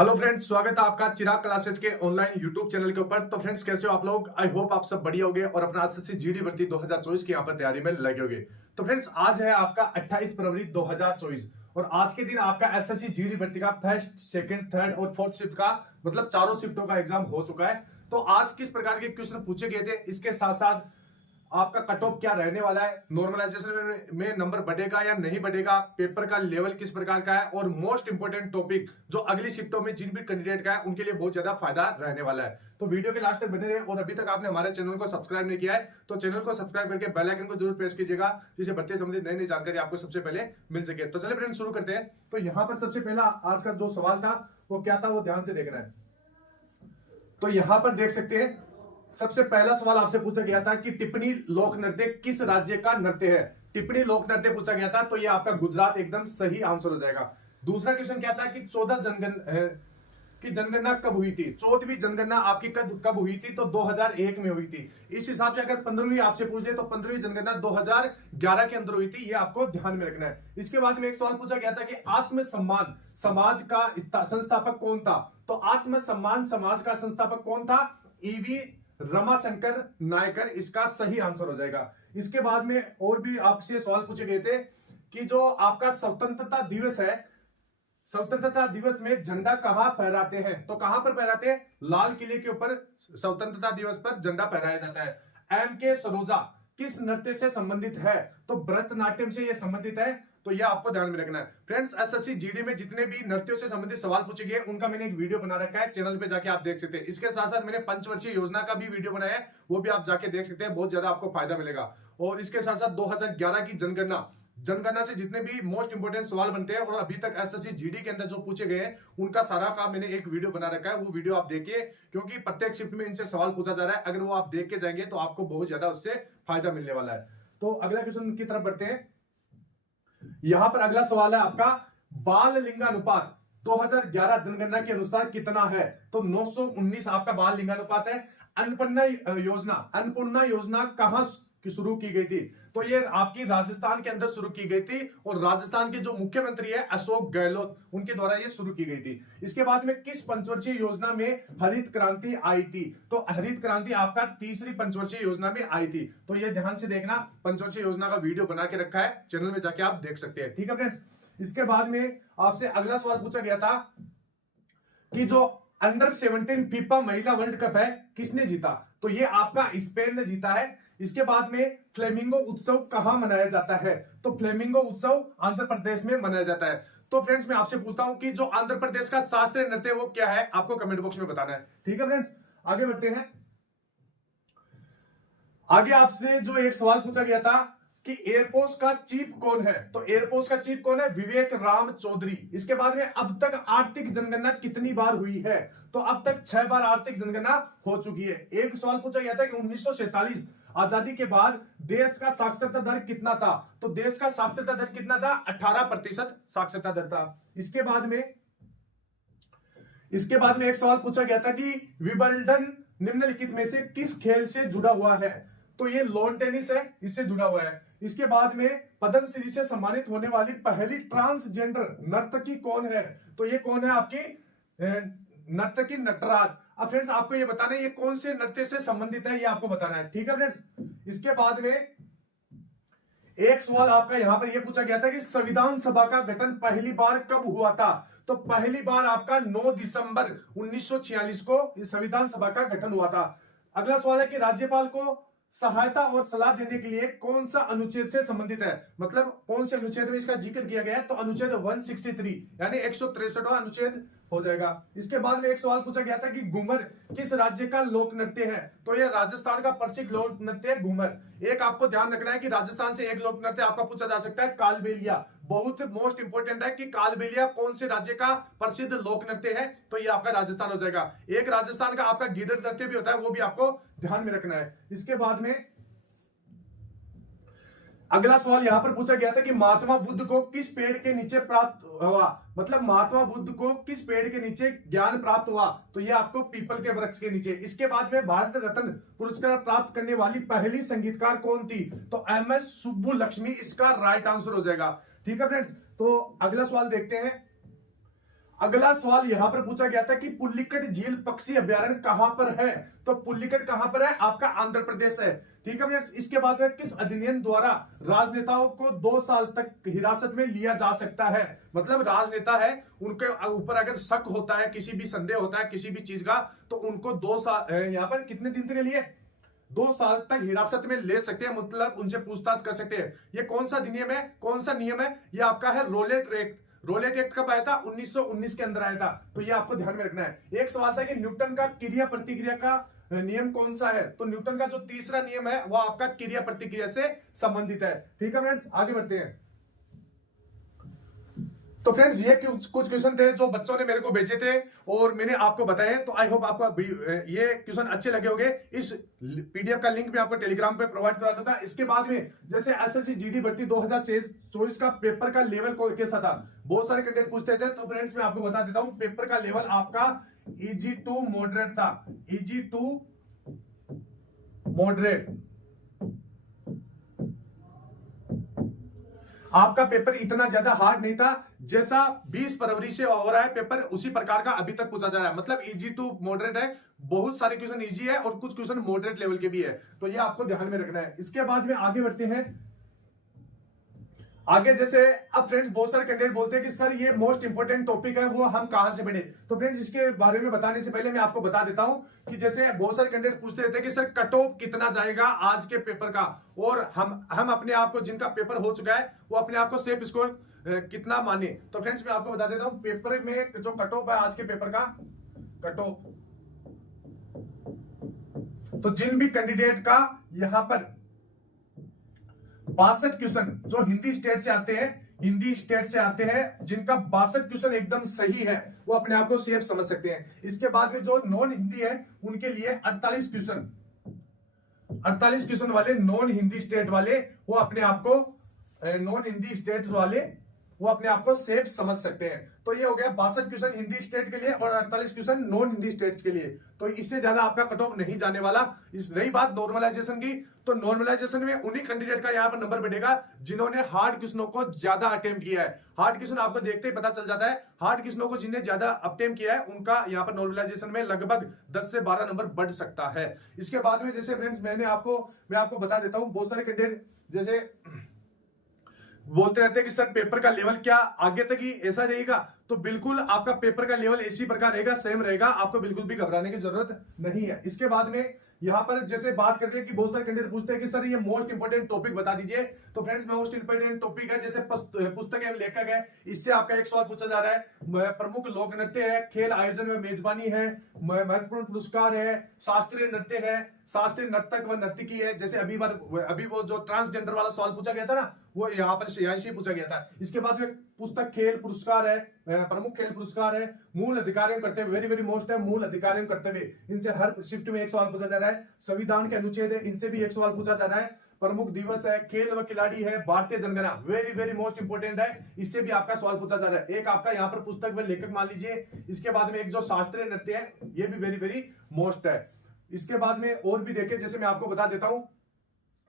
Hello friends, स्वागत है आपका चिराग क्लासेज के ऑनलाइन यूट्यूब चैनल के ऊपर। तो फ्रेंड्स, कैसे हो आप लोग? आई होप आप सब बढ़िया होगे और अपना एसएससी जीडी भर्ती 2024 की यहाँ पर तैयारी में लगे होगे। तो फ्रेंड्स, आज है आपका 28 फरवरी 2024 और आज के दिन आपका एसएससी जीडी भर्ती का फर्स्ट, सेकंड, थर्ड और फोर्थ शिफ्ट का मतलब चारों शिफ्टों का एग्जाम हो चुका है। तो आज किस प्रकार के क्वेश्चन पूछे गए थे, इसके साथ साथ आपका कट ऑफ क्या रहने वाला है, नॉर्मलाइजेशन में नंबर बढ़ेगा या नहीं बढ़ेगा, पेपर का लेवल किस प्रकार का है और मोस्ट इंपोर्टेंट टॉपिक जो अगली शिफ्टों में जिन भी कैंडिडेट का है उनके लिए बहुत ज्यादा फायदा रहने वाला है। तो वीडियो के लास्ट तक बने रहे और अभी तक आपने हमारे चैनल को सब्सक्राइब नहीं किया है तो चैनल को सब्सक्राइब करके बेल आइकन को जरूर प्रेस कीजिएगा, जिससे भर्ती संबंधित नई नई जानकारी आपको सबसे पहले मिल सके। तो चलिए फ्रेंड्स, शुरू करते हैं। तो यहाँ पर सबसे पहला आज का जो सवाल था वो क्या था, वो ध्यान से देखना है। तो यहाँ पर देख सकते हैं, सबसे पहला सवाल आपसे पूछा गया था कि टिप्पणी लोक नृत्य किस राज्य का नृत्य है। टिप्पणी लोक नृत्य पूछा गया था, तो ये आपका गुजरात एकदम सही आंसर हो जाएगा। दूसरा क्वेश्चन क्या था कि 14 की जनगणना कब हुई थी। 14वीं जनगणना आपकी कब हुई थी, तो 2001 में हुई थी। इस हिसाब से अगर 15वीं आपसे पूछ ले तो 15वीं जनगणना 2011 के अंदर हुई थी। ये आपको ध्यान में रखना है। इसके बाद में एक सवाल पूछा गया था कि आत्मसम्मान समाज का संस्थापक कौन था। तो आत्मसम्मान समाज का संस्थापक कौन था? ईवी रमाशंकर नायकर, इसका सही आंसर हो जाएगा। इसके बाद में और भी आपसे सवाल पूछे गए थे कि जो आपका स्वतंत्रता दिवस है, स्वतंत्रता दिवस में झंडा कहां फहराते हैं। तो कहां पर फहराते हैं? लाल किले के ऊपर स्वतंत्रता दिवस पर झंडा फहराया जाता है। एम के सरोजा किस नृत्य से संबंधित है? तो भरतनाट्यम से यह संबंधित है। तो यह आपको ध्यान में रखना है। फ्रेंड्स, एसएससी जीडी में जितने भी नृत्यों से संबंधित सवाल पूछे गए उनका मैंने एक वीडियो बना रखा है, चैनल पे जाके आप देख सकते हैं। इसके साथ साथ मैंने पंचवर्षीय योजना का भी वीडियो बनाया है, वो भी आप जाके देख सकते हैं, बहुत ज्यादा आपको फायदा मिलेगा। और इसके साथ साथ 2011 की जनगणना से जितने भी मोस्ट इंपोर्टेंट सवाल बनते हैं और अभी तक एसएससी जीडी के अंदर जो पूछे गए हैं उनका सारा का मैंने एक वीडियो बना रखा है, वो वीडियो आप देखिए, क्योंकि प्रत्येक शिफ्ट में इनसे सवाल पूछा जा रहा है। अगर वो आप देख के जाएंगे तो आपको बहुत ज्यादा उससे फायदा मिलने वाला है। तो अगला क्वेश्चन की तरफ बढ़ते हैं। यहां पर अगला सवाल है आपका, बाल लिंगानुपात 2011 जनगणना के अनुसार कितना है। तो 919 आपका बाल लिंगानुपात है। अन्नपूर्णा योजना कहां शुरू की गई थी। तो ये आपकी राजस्थान के अंदर शुरू की गई थी और राजस्थान के जो मुख्यमंत्री है अशोक गहलोत, उनके द्वारा ये शुरू की गई थी। इसके बाद में किस पंचवर्षीय योजना में हरित क्रांति आई थी। तो हरित क्रांति आपका तीसरी पंचवर्षीय योजना में आई थी। तो ये ध्यान से देखना, पंचवर्षीय योजना का वीडियो बना के रखा है, चैनल में जाके आप देख सकते हैं। ठीक है फ्रेंड्स, इसके बाद में आपसे अगला सवाल पूछा गया था कि जो अंडर 17 फीफा महिला वर्ल्ड कप है किसने जीता। तो ये आपका स्पेन ने जीता है। इसके बाद में फ्लेमिंगो उत्सव कहां मनाया जाता है। तो फ्लेमिंगो उत्सव आंध्र प्रदेश में मनाया जाता है। तो फ्रेंड्स, मैं आपसे पूछता हूं कि जो आंध्र प्रदेश का शास्त्रीय नृत्य वो क्या है, आपको कमेंट बॉक्स में बताना है। ठीक है फ्रेंड्स, आगे बढ़ते हैं। आगे आपसे जो एक सवाल पूछा गया था कि एयरपोर्ट का चीफ कौन है। तो एयरपोर्ट का चीफ कौन है? विवेक राम चौधरी। इसके बाद में अब तक आर्थिक जनगणना कितनी बार हुई है। तो अब तक 6 बार आर्थिक जनगणना हो चुकी है। एक सवाल पूछा गया था कि 1947 आजादी के बाद देश का साक्षरता दर कितना था। तो देश का साक्षरता दर कितना था? 18% साक्षरता दर था। इसके बाद में एक सवाल पूछा गया था कि विंबलडन निम्नलिखित में से किस खेल से जुड़ा हुआ है। तो ये लॉन टेनिस है, इससे जुड़ा हुआ है। इसके बाद में पद्मश्री से सम्मानित होने वाली पहली ट्रांसजेंडर नर्तकी कौन है। तो ये कौन है? आपकी नर्तकी नटराज। अब फ्रेंड्स, आपको ये बताना है ये कौन से नृत्य से संबंधित है, ये आपको बताना है। ठीक है फ्रेंड्स, इसके बाद में एक सवाल आपका यहां पर यह पूछा गया था कि संविधान सभा का गठन पहली बार कब हुआ था। तो पहली बार आपका 9 दिसंबर 1946 को संविधान सभा का गठन हुआ था। अगला सवाल है कि राज्यपाल को सहायता और सलाह देने के लिए कौन सा अनुच्छेद से संबंधित है। मतलब कौन से अनुच्छेद में इसका जिक्र किया गया है। तो अनुच्छेद 163 यानी 163वां अनुच्छेद हो जाएगा। इसके बाद में एक सवाल पूछा गया था कि घूमर किस राज्य का लोक नृत्य है। तो यह राजस्थान का प्रसिद्ध लोक नृत्य है घूमर। एक आपको ध्यान रखना है कि राजस्थान से एक लोक नृत्य आपका पूछा जा सकता है कालबेलिया। बहुत मोस्ट इंपोर्टेंट है कि कालबेलिया कौन से राज्य का प्रसिद्ध लोक नृत्य है। तो ये आपका राजस्थान हो जाएगा। एक राजस्थान का आपका गिदड़ नृत्य भी होता है, वो भी आपको ध्यान में रखना है। इसके बाद में अगला सवाल यहां पर पूछा गया था कि महात्मा बुद्ध को किस पेड़ के नीचे प्राप्त हुआ। मतलब महात्मा बुद्ध को किस पेड़ के नीचे ज्ञान प्राप्त हुआ। तो यह आपको पीपल के वृक्ष के नीचे। इसके बाद में भारत रत्न पुरस्कार प्राप्त करने वाली पहली संगीतकार कौन थी। तो एमएस सुब्बुलक्ष्मी, इसका राइट आंसर हो जाएगा। ठीक है फ्रेंड्स, तो अगला सवाल देखते हैं। अगला सवाल यहां पर पूछा गया था कि पुल्लिकट झील पक्षी अभ्यारण्य कहां पर है। तो पुल्लिकट कहां पर है, आपका आंध्र प्रदेश है। ठीक है भैया। इसके बाद में किस अधिनियम द्वारा राजनेताओं को 2 साल तक हिरासत में लिया जा सकता है। मतलब राजनेता है, उनके ऊपर अगर शक होता है, किसी भी संदेह होता है किसी भी चीज का, तो उनको 2 साल यहां पर कितने दिन के लिए 2 साल तक हिरासत में ले सकते हैं, मतलब उनसे पूछताछ कर सकते हैं। ये कौन सा अधिनियम है, कौन सा नियम है, ये आपका है रोलेट एक्ट। रोलेट एक्ट कब आया था, 1919 के अंदर आया था। तो ये आपको ध्यान में रखना है। एक सवाल था कि न्यूटन का क्रिया प्रतिक्रिया का नियम कौन सा है। तो न्यूटन का जो तीसरा नियम है वो आपका क्रिया प्रतिक्रिया से संबंधित है। ठीक है फ्रेंड्स, आगे बढ़ते हैं। तो फ्रेंड्स ये कुछ क्वेश्चन थे जो बच्चों ने मेरे को भेजे थे और मैंने आपको बताए। तो आई होप आपको ये क्वेश्चन अच्छे लगे होंगे। इस पीडीएफ का लिंक मैं आपको टेलीग्राम पे प्रोवाइड करा दूंगा। इसके बाद में जैसे एसएससी जीडी भर्ती 2024 का पेपर का लेवल कैसा था, बहुत सारे कैंडिडेट पूछते थे। तो फ्रेंड्स मैं आपको बता देता हूं, पेपर का लेवल आपका इजी टू मॉडरेट था। Easy to moderate. आपका पेपर इतना ज्यादा हार्ड नहीं था, जैसा 20 फरवरी से हो रहा है पेपर उसी प्रकार का अभी तक पूछा जा रहा है। मतलब इजी टू मॉडरेट है, बहुत सारे क्वेश्चन इजी है और कुछ क्वेश्चन मॉडरेट लेवल के भी है। तो ये आपको ध्यान में रखना है। इसके बाद में आगे बढ़ते हैं। आगे जैसे अब फ्रेंड्स बहुत सारे कैंडिडेट बोलते हैं कि सर ये मोस्ट इंपोर्टेंट टॉपिक है, वो हम कहां से पढ़े। तो फ्रेंड्स इसके बारे में बताने से पहले मैं आपको बता देता हूं कि जैसे बहुत सारे कैंडिडेट पूछते रहते हैं कि सर कट ऑफ कितना जाएगा आज के पेपर का, और हम अपने आप को, जिनका पेपर हो चुका है वो अपने आप को सेफ स्कोर कितना माने। तो फ्रेंड्स मैं आपको बता देता हूं, पेपर में जो कट ऑफ है आज के पेपर का कट ऑफ, तो जिन भी कैंडिडेट का यहां पर 62 क्वेश्चन जो हिंदी स्टेट से आते हैं, हिंदी स्टेट से आते हैं, जिनका 62 क्वेश्चन एकदम सही है, वो अपने आप को सेफ समझ सकते हैं। इसके बाद में जो नॉन हिंदी है उनके लिए 48 क्वेश्चन, 48 क्वेश्चन वाले नॉन हिंदी स्टेट वाले, वो अपने आप को नॉन हिंदी स्टेट वाले वो अपने आप को सेफ समझ सकते हैं। तो ये हो गया 62 क्वेश्चन हिंदी स्टेट के लिए और 48 क्वेश्चन नॉन हिंदी स्टेट्स के लिए। तो इससे ज्यादा आपका कट ऑफ नहीं जाने वाला। इस रही बात नॉर्मलाइजेशन की, तो नॉर्मलाइजेशन में उन्हीं कैंडिडेट का यहाँ पर नंबर बढ़ेगा जिन्होंने हार्ड क्वेश्चनों को ज्यादा अटेम्प्ट किया है। हार्ड क्वेश्चन आपको देखते ही पता चल जाता है, हार्ड क्वेश्चनों को जिन्हें ज्यादा अटेम्प्ट किया है उनका यहाँ पर नॉर्मलाइजेशन में लगभग 10 से 12 नंबर बढ़ सकता है। इसके बाद में जैसे फ्रेंड्स मैं आपको बता देता हूँ, बहुत सारे कैंडिडेट जैसे बोलते रहते हैं कि सर पेपर का लेवल क्या आगे तक ही ऐसा रहेगा। तो बिल्कुल आपका पेपर का लेवल इसी प्रकार रहेगा, सेम रहेगा, आपको बिल्कुल भी घबराने की जरूरत नहीं है। इसके बाद में यहां पर जैसे बात करते हैं कि बहुत सारे कैंडिडेट पूछते हैं कि सर ये मोस्ट इंपोर्टेंट टॉपिक बता दीजिए। तो फ्रेंड्स मोस्ट इंपोर्टेंट टॉपिक है जैसे पुस्तक एवं लेखक है, इससे आपका एक सवाल पूछा जा रहा है। प्रमुख लोक नृत्य है, खेल आयोजन व मेजबानी है, महत्वपूर्ण पुरस्कार है, शास्त्रीय नृत्य है, शास्त्रीय नर्तक व नर्तकी है। जैसे अभी वो जो ट्रांसजेंडर वाला सवाल पूछा गया था ना, वो यहाँ पर से पूछा गया था। इसके बाद में पुस्तक खेल पुरस्कार है, प्रमुख खेल पुरस्कार है, मूल अधिकारियों कर्तव्य, वेरी वेरी मोस्ट है, मूल अधिकारियों कर्तव्य, इनसे हर शिफ्ट में एक सवाल पूछा जा रहा है। संविधान के अनुच्छेद है, इनसे भी एक सवाल पूछा जा रहा है। प्रमुख दिवस है, खेल व खिलाड़ी है, भारतीय जनगणना, वेरी वेरी मोस्ट इंपोर्टेंट है, इससे भी आपका सवाल पूछा जा रहा है। एक आपका यहाँ पर पुस्तक व लेखक मान लीजिए। इसके बाद में एक जो शास्त्रीय नृत्य है, ये भी वेरी वेरी मोस्ट है। इसके बाद में और भी देखें, जैसे मैं आपको बता देता हूं,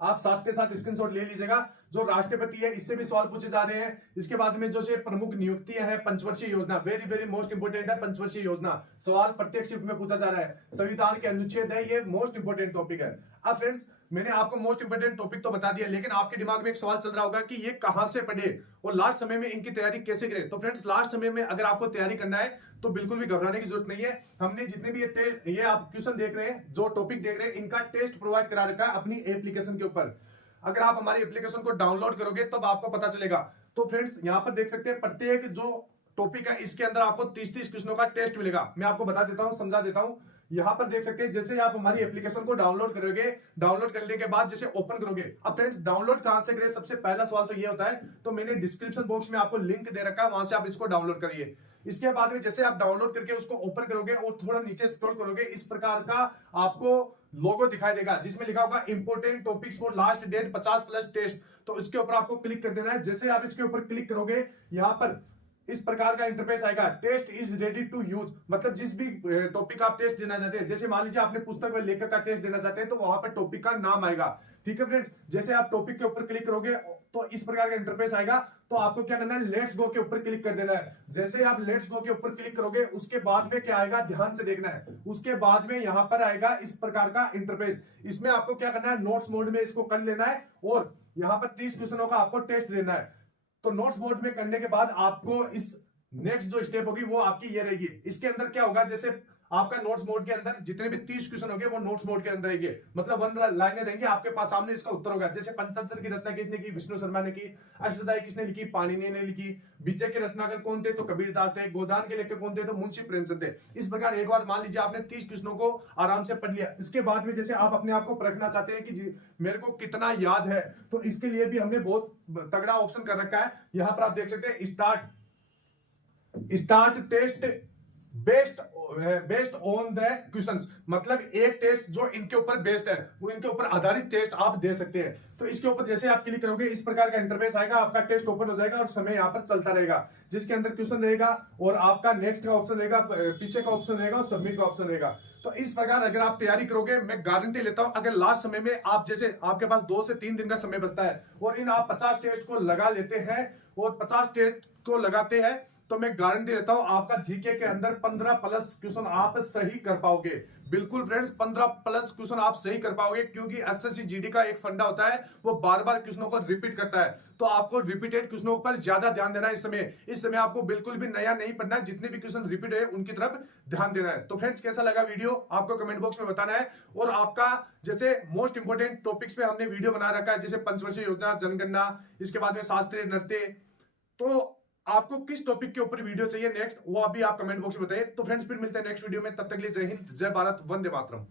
आप साथ के साथ स्क्रीनशॉट ले लीजिएगा। जो राष्ट्रपति है इससे भी सवाल पूछे जा रहे हैं। इसके बाद में जो से प्रमुख नियुक्तियां है, पंचवर्षीय योजना, वेरी वेरी मोस्ट इंपोर्टेंट है, पंचवर्षीय योजना, सवाल प्रत्येक शिफ्ट में पूछा जा रहा है। संविधान के अनुच्छेद है, ये मोस्ट इंपोर्टेंट टॉपिक है। अब फ्रेंड्स मैंने आपको मोस्ट इंपोर्टेंट टॉपिक तो बता दिया, लेकिन आपके दिमाग में एक सवाल चल रहा होगा कि ये कहां से पढ़े और लास्ट समय में इनकी तैयारी कैसे करें। तो फ्रेंड्स लास्ट समय में अगर आपको तैयारी करना है तो बिल्कुल भी घबराने की जरूरत नहीं है। हमने जितने भी ये आप क्वेश्चन देख रहे हैं, जो टॉपिक देख रहे हैं, इनका टेस्ट प्रोवाइड करा रखा है अपनी एप्लीकेशन के ऊपर। अगर आप हमारी एप्लीकेशन को डाउनलोड करोगे तब आपको पता चलेगा। तो फ्रेंड्स यहाँ पर देख सकते हैं, प्रत्येक जो टॉपिक है इसके अंदर आपको 30-30 क्वेश्चनों का टेस्ट मिलेगा। मैं आपको बता देता हूं, समझा देता हूं। यहां पर देख सकते हैं, जैसे आप हमारी एप्लीकेशन को डाउनलोड करोगे, डाउनलोड करने के बाद जैसे ओपन करोगे, अब फ्रेंड्स डाउनलोड कहां से करें, सबसे पहला सवाल तो ये होता है। तो मैंने डिस्क्रिप्शन बॉक्स में आपको लिंक दे रखा है, वहां से आप इसको डाउनलोड करिए। इसके बाद में जैसे आप डाउनलोड करके उसको ओपन करोगे और थोड़ा नीचे स्क्रॉल करोगे, इस प्रकार का आपको लोगो दिखाई देगा जिसमें लिखा होगा important topics for last date 50+ test. तो इसके ऊपर आपको क्लिक कर देना है। जैसे आप इसके ऊपर क्लिक करोगे, यहां पर इस प्रकार का इंटरफेस आएगा, test is ready to use. मतलब जिस भी टॉपिक आप टेस्ट देना चाहते हैं, जैसे मान लीजिए आपने पुस्तक व लेखक का टेस्ट देना चाहते हैं, तो वहां पर टॉपिक का नाम आएगा। ठीक है फ्रेंड्स, जैसे आप टॉपिक के ऊपर क्लिक करोगे तो इस प्रकार का इंटरफेस आएगा। तो आपको क्या करना है, लेट्स गो के ऊपर क्लिक कर देना है। जैसे ही आप लेट्स गो के ऊपर क्लिक करोगे उसके बाद में क्या आएगा, ध्यान से देखना है। उसके बाद में यहां पर आएगा इस प्रकार का इंटरफेस। इसमें आपको क्या करना है, नोट्स मोड में इसको कर लेना है और यहां पर 30 क्वेश्चनों का आपको टेस्ट देना है। तो नोट्स मोड में करने के बाद आपको इस नेक्स्ट जो स्टेप होगी वो आपकी ये रहेगी। इसके अंदर क्या होगा, जैसे आपका नोट्स मोड के अंदर जितने भी 30 क्वेश्चन होंगे वो नोट्स मोड के अंदर रहेंगे, मतलब 1 लाइनें रहेंगी आपके पास, सामने इसका उत्तर होगा। जैसे पंचतंत्र की रचना किसने की, विष्णु शर्मा ने की। अष्टोध्याय किसने लिखी, पाणिनि ने लिखी। विजय के रचनाकार कौन थे, तो कबीरदास थे। गोदान के लेखक कौन थे, तो मुंशी प्रेमचंद थे। इस प्रकार एक बार मान लीजिए आपने 30 क्वेश्चनों को आराम से पढ़ लिया। इसके बाद में जैसे आप अपने आप को परखना चाहते हैं कि मेरे को कितना याद है, तो इसके लिए भी हमने बहुत तगड़ा ऑप्शन कर रखा है। यहां पर आप देख सकते हैं start test based on the questions, मतलब एक टेस्ट जो इनके ऊपर बेस्ड है, वो इनके ऊपर आधारित टेस्ट आप दे सकते हैं। तो इसके ऊपर जैसे आप क्लिक करोगे इस प्रकार का इंटरफेस आएगा, आपका टेस्ट ओपन हो जाएगा और समय यहां पर चलता रहेगा, जिसके अंदर क्वेश्चन रहेगा और आपका नेक्स्ट का ऑप्शन रहेगा, पीछे का ऑप्शन रहेगा और सबमिट का ऑप्शन रहेगा। तो इस प्रकार अगर आप तैयारी करोगे, मैं गारंटी लेता हूं, अगर लास्ट समय में आप जैसे आपके पास 2 से 3 दिन का समय बचता है और इन आप 50 टेस्ट को लगा लेते हैं और 50 टेस्ट को लगाते हैं, तो मैं गारंटी देता हूं आपका जीके के अंदर 15 प्लस क्वेश्चन आप सही कर पाओगे। बिल्कुल फ्रेंड्स, 15 प्लस क्वेश्चन आप सही कर पाओगे, क्योंकि एसएससी जीडी का एक फंडा होता है, वो बार बार क्वेश्चनों को रिपीट करता है। तो आपको रिपीटेड क्वेश्चनों पर ज्यादा ध्यान देना है। इस समय आपको बिल्कुल भी नया नहीं पढ़ना है, जितने भी क्वेश्चन रिपीट है उनकी तरफ ध्यान देना है। तो फ्रेंड्स, कैसा लगा वीडियो आपको कमेंट बॉक्स में बताना है। और आपका जैसे मोस्ट इंपोर्टेंट टॉपिक्स पे हमने वीडियो बना रखा है, जैसे पंचवर्षीय योजना, जनगणना, इसके बाद में शास्त्रीय नृत्य, तो आपको किस टॉपिक के ऊपर वीडियो चाहिए नेक्स्ट, वो अभी आप कमेंट बॉक्स में बताइए। तो फ्रेंड्स, फिर मिलते हैं नेक्स्ट वीडियो में, तब तक के लिए जय हिंद, जय भारत, वंदे मातरम।